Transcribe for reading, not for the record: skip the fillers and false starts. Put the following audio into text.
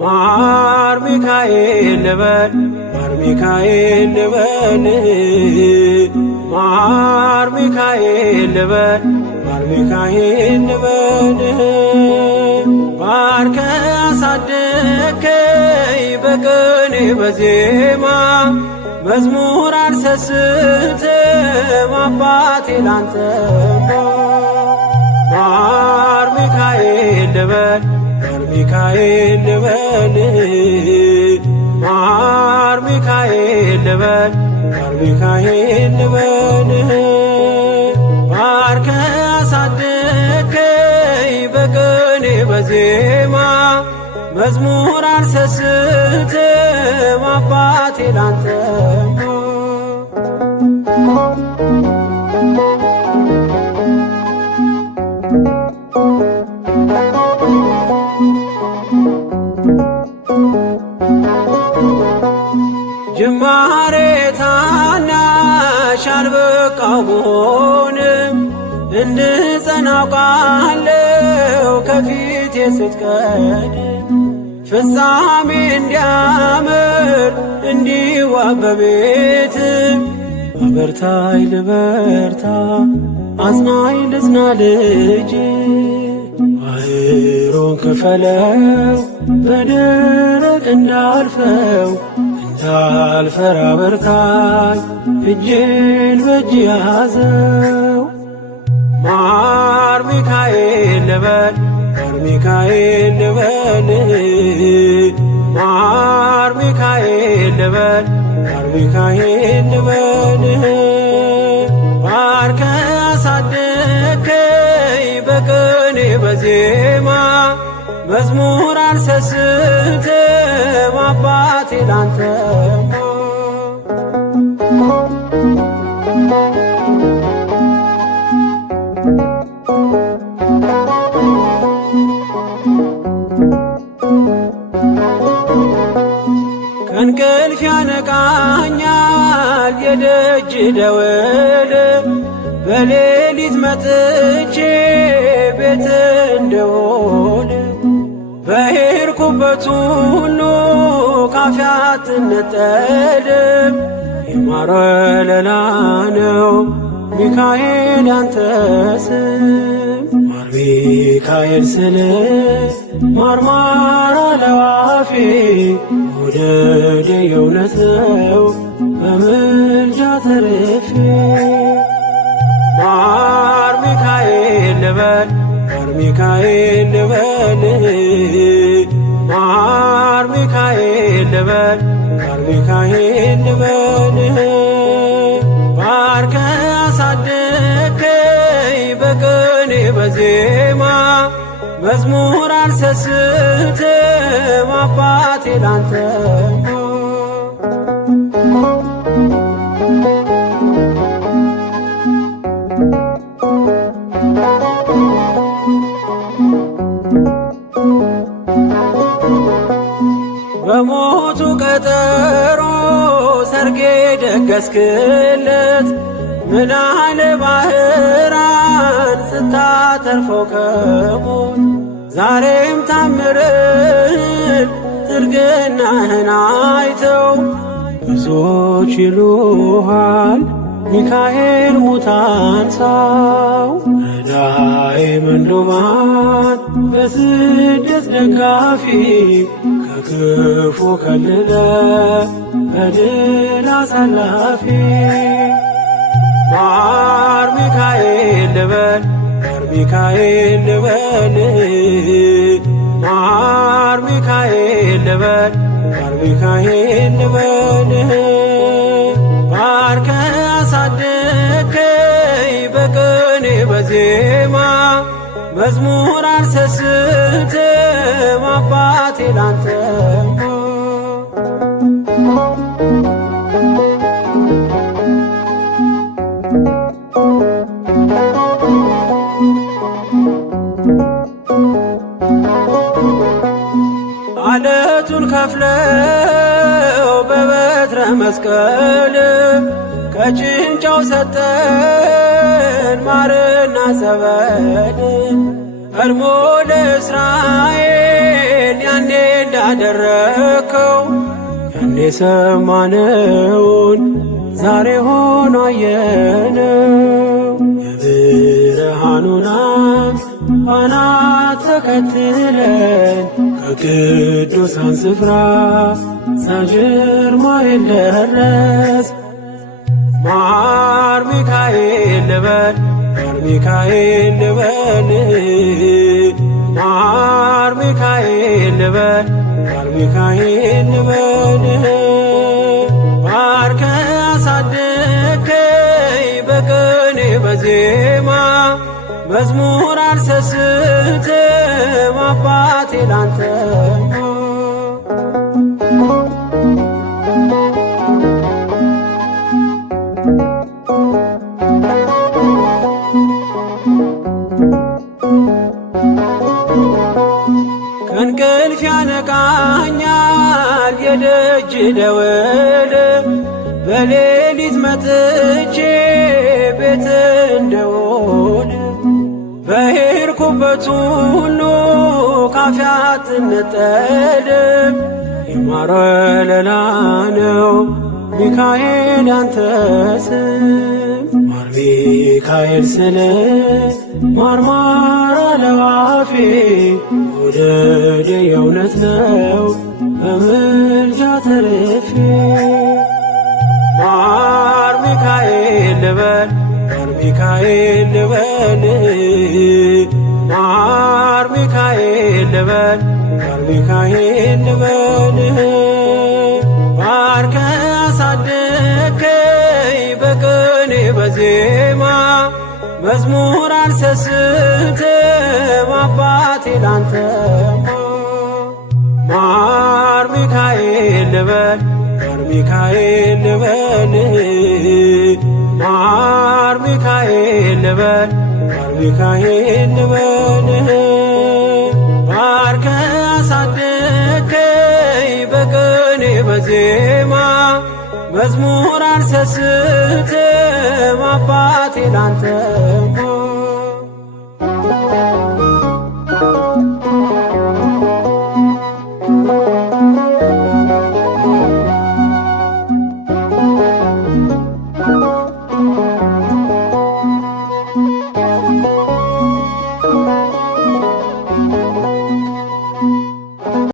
ማር ሚካኤል ልበል ማር ሚካኤል ልበል ማር ሚካኤል ልበል ማር ሚካኤል ልበል ባርከ አሳደከኝ በቅኔ በዜማ መዝሙር አልሰስትም አባቴ ላንተማ ማር ሚካኤል ልበል ማር ሚካኤል ልበል ማር ሚካኤል ልበል ማር ሚካኤል ልበል ባርከ አሳደከኝ በቅኔ በዜማ መዝሙር አልሰስትም አባቴ ላንተማ ጅማሬ ታናሽ አልበቃው ብሆንም እንድጸና አውቃለሁ ከፊቴ ስትቀድም ፍጻሜ እንዲያምር እንዲዋብ በቤት አበርታኝ ልበርታ አጽናኝ ልጽና ልጅ ባህሩን ክፈለው በደረቅ እንዳልፈው እንዳልፈራ በርታኝ እጄን በእጅ ያዘው ማር ሚካኤል ልበል ማር ሚካኤል ልበል ማር ሚካኤል ልበል ማር ሚካኤል ልበል ባርከ አሳደከኝ በቅኔ በዜማ መዝሙር አልሰስትም አባቴ ላንተማ ከእንቅልፍ ያነቃኛል የደጅ ደወል በሌሊት መጥቼ ቤት እንደውል በሄድኩበት ሁሉ ካፌ አትነጠልም የማር ወለላ ነው ሚካኤል ያንተ ስም ማር ሚካኤል ስል ማርማር አለው አፌ መውደዴ የእውነት ነው በምልጃ ተርፌ ማር ሚካኤል ልበል ማር ሚካኤል ልበል ማር ሚካኤል ልበል ማር ሚካኤል ልበል ባርከ አሳደከኝ በቅኔ በዜማ መዝሙር አልሰስትም አባቴ ላንተማ በሞቱ ቀጠሮ ሰርጌ ደገስክለት ምናለ ባህራን ስታተርፈው ከሞት ዛሬም ታምርህን ትርግናህን አይተው ብዙዎች ይሉሃል ሚካኤል ሙታን ሳው ረዳኤ ምንዱባን በስደት ደጋፊ ከክፉ ከልለ በድል አሳላፊ ማር ሚካኤል ልበል ማር ሚካኤል ልበል ማር ሚካኤል ልበል ማር ሚካኤል ልበል ባርከ አሳደከኝ በቅኔ በዜማ መዝሙር አልሰስትም አባቴ ላንተማ አለቱን ከፍለው በበትረ መስቀል ከጭንጫው ሰጠን ጸበል ቀድሞ ለእስራኤል ያኔ እንዳደረከው ያኔ ሰማነውን ዛሬ ሆኖ አየነው። የብርሃኑን ፋና ተከትለን ከቅዱሳን ስፍራ ሳጅርማኤል ደረስ። ማር ሚካኤል ልበል ማር ሚካኤል ልበል ማር ሚካኤል ልበል ማር ሚካኤል ልበል ባርከ አሳደከኝ በቅኔ በዜማ መዝሙር አልሰስትም አባቴ ላንተማ። ከእንቅልፍ ያነቃኛል የደጅ ደወል በሌሊት መጥቼ ቤት እንደውል በሄድኩበት ሁሉ ካፌ አትነጠልም። የማር ወለላ ነው ሚካኤል ያንተ ስም ማር ሚካኤል ስል ማርማር አለው አፌ መውደድ የእውነት ነው በምልጃ ተርፌ። ማር ሚካኤል ልበል ማር ሚካኤል ልበል ማር ሚካኤል ልበል ማር ሚካኤል ልበል ባርከ አሳደከኝ በቅኔ በዜማ መዝሙር አልሰስትም አባቴ ላንተማ። ማር ሚካኤል ልበል ማር ሚካኤል ልበል ማር ሚካኤል ልበል ማር ሚካኤል ልበል ባርከ አሳደከኝ በቅኔ በዜማ መዝሙር አልሰስትም አባቴ ላንተማ።